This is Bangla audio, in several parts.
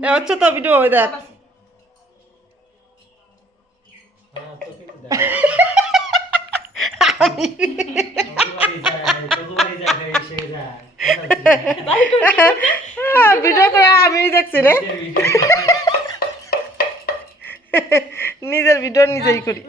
এ হচ্ছে তো ভিডিও ওই দেখ ভিডিও করে আমি দেখছি রে নিজের ভিডিও নিজেই করি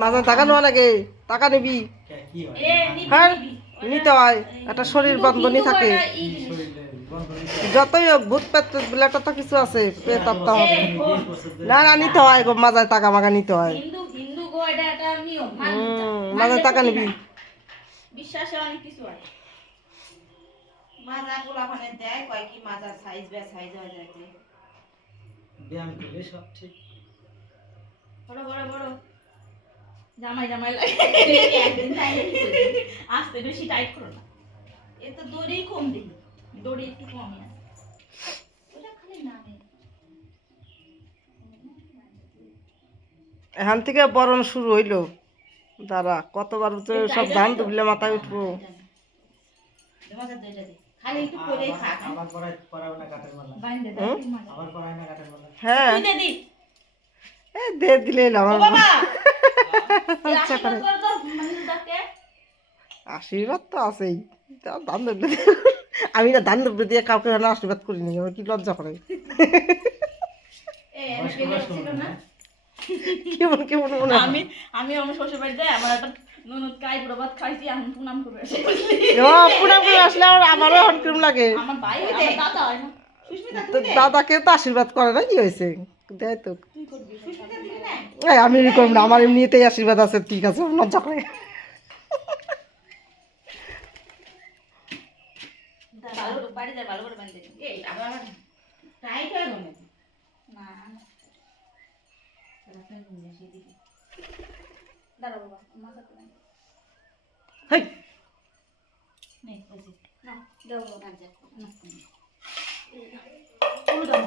মাঝে টাকা নেওয়া লাগে টাকা নিবি হ্যাঁ নিতে হয় একটা শরীর বন্ধনী থাকে যতই হোক ভূত পেত বলে একটা তো কিছু আছে পেতাত্তা হবে না না নিতে হয় গো মাজায় টাকা মাগা নিতে হয় মাজায় টাকা নিবি বিশ্বাসে অনেক কিছু আছে মাজা গোলাখানে দেয় কয় কি মাজার সাইজ বে সাইজ হয়ে যায় ব্যায়াম করলে সব ঠিক বড় বড় বড় জামাই জামাই লাগে একদিন টাইট আস্তে বেশি টাইট করো না এ তো দড়ি কম দিই দড়ি একটু কমই আছে ওটা খালি নামে এখান থেকে বরণ শুরু হইলো দাঁড়া কতবার তো সব ধান ডুবলে মাথায় উঠবো খালি একটু করেই খা আবার পড়াও না কাটের মালা বাইন্দে দে আবার পড়াই না কাটের মালা হ্যাঁ তুই দে দি এ দে দিলে আমার বাবা আচ্ছা করে কর তো মানে ডাকে আশীর্বাদ তো আছেই ধান ডুবলে আমি না ধান ডুবলে দিয়ে কাউকে না আশীর্বাদ করিনি আমার কি লজ্জা করে এ আমি বেলা ছিল না কেমন কেমন মনে হয় আমি আমি আমার শ্বশুর বাড়ি যাই আমার একটা ননদ কাই প্রবাদ খাইছি আমি প্রণাম করে আসি ও পুরা করে আসলে আমারও হন ক্রিম লাগে আমার ভাই আমার দাদা হয় না সুস্মিতা তো দাদাকে তো আশীর্বাদ করে না কি হয়েছে দেয় তো তুই করবি সুস্মিতা দিবি না এই আমি এরকম না আমার এমনিতেই আশীর্বাদ আছে ঠিক আছে লজ্জা করে ভালো বাড়ি যা ভালো করে বাঁধে এই আবার টাইট হয়ে গেল না দাঁড়া বাবা মাথা করে হেই নে ওই না দাও বাবা যা না পুরো দাও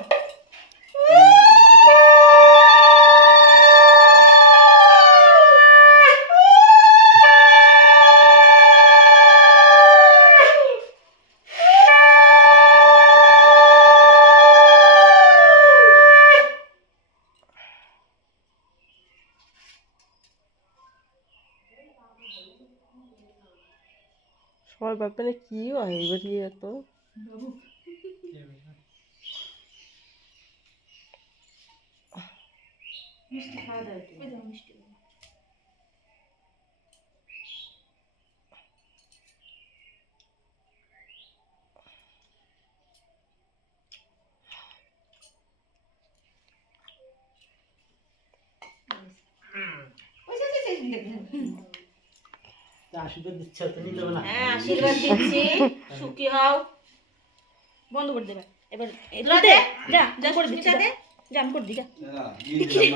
সবার ব্যাপারে কি হয় এবার এত মিষ্টি খাওয়া দাও এই দাও মিষ্টি আশীর্বাদ দিচ্ছে তুমি দেবে না হ্যাঁ আশীর্বাদ দিচ্ছি সুখী হও বন্ধ করে দেবে এবার দে যা যা করে দিচ্ছি যা আমি করে দিই